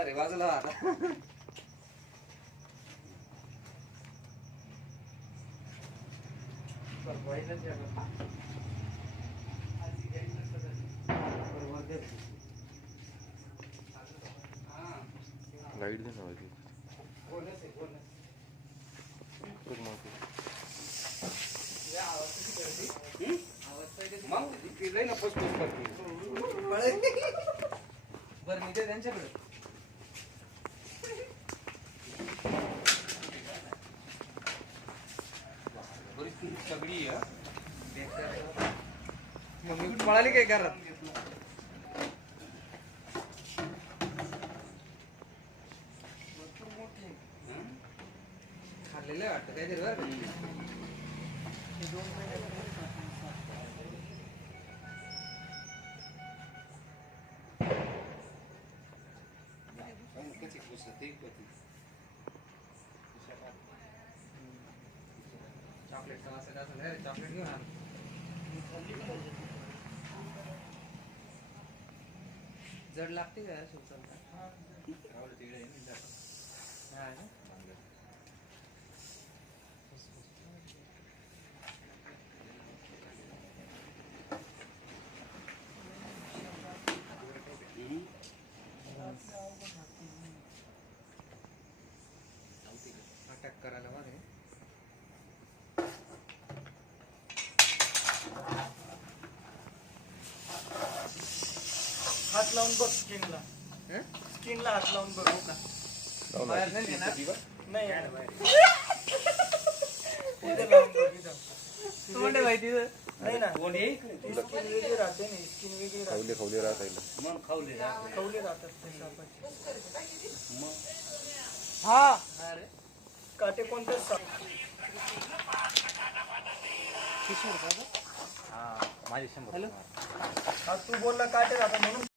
पळा रे बाजूला आता. लाईट दे ना वाजी. मग केलंय ना पोस्ट करते बरं मी ते त्यांच्याकडे परिस्थिती सगळी आहे. मग मी पळाली काय घरात खाल्लेलं वाटतं काहीतरी बरं. चॉकलेट चॉकलेट घेऊन आण. जड लागते का अटॅक करायला मध्ये हात लावून बघ स्किनला. स्किनला हात लावून बघ. बाहेर नाही येणार. नाही इथं लावून बघ इथं. तोंड माहिती नाही ना स्किन वेगळी राहते ना. स्किन वेगळी राहते. खवले राहता मग खावले खवले राहतात ते सापाचे. हा काटे कोणते साप. किशोर का माझे 100. हा तू बोलला काटे राहतात म्हणून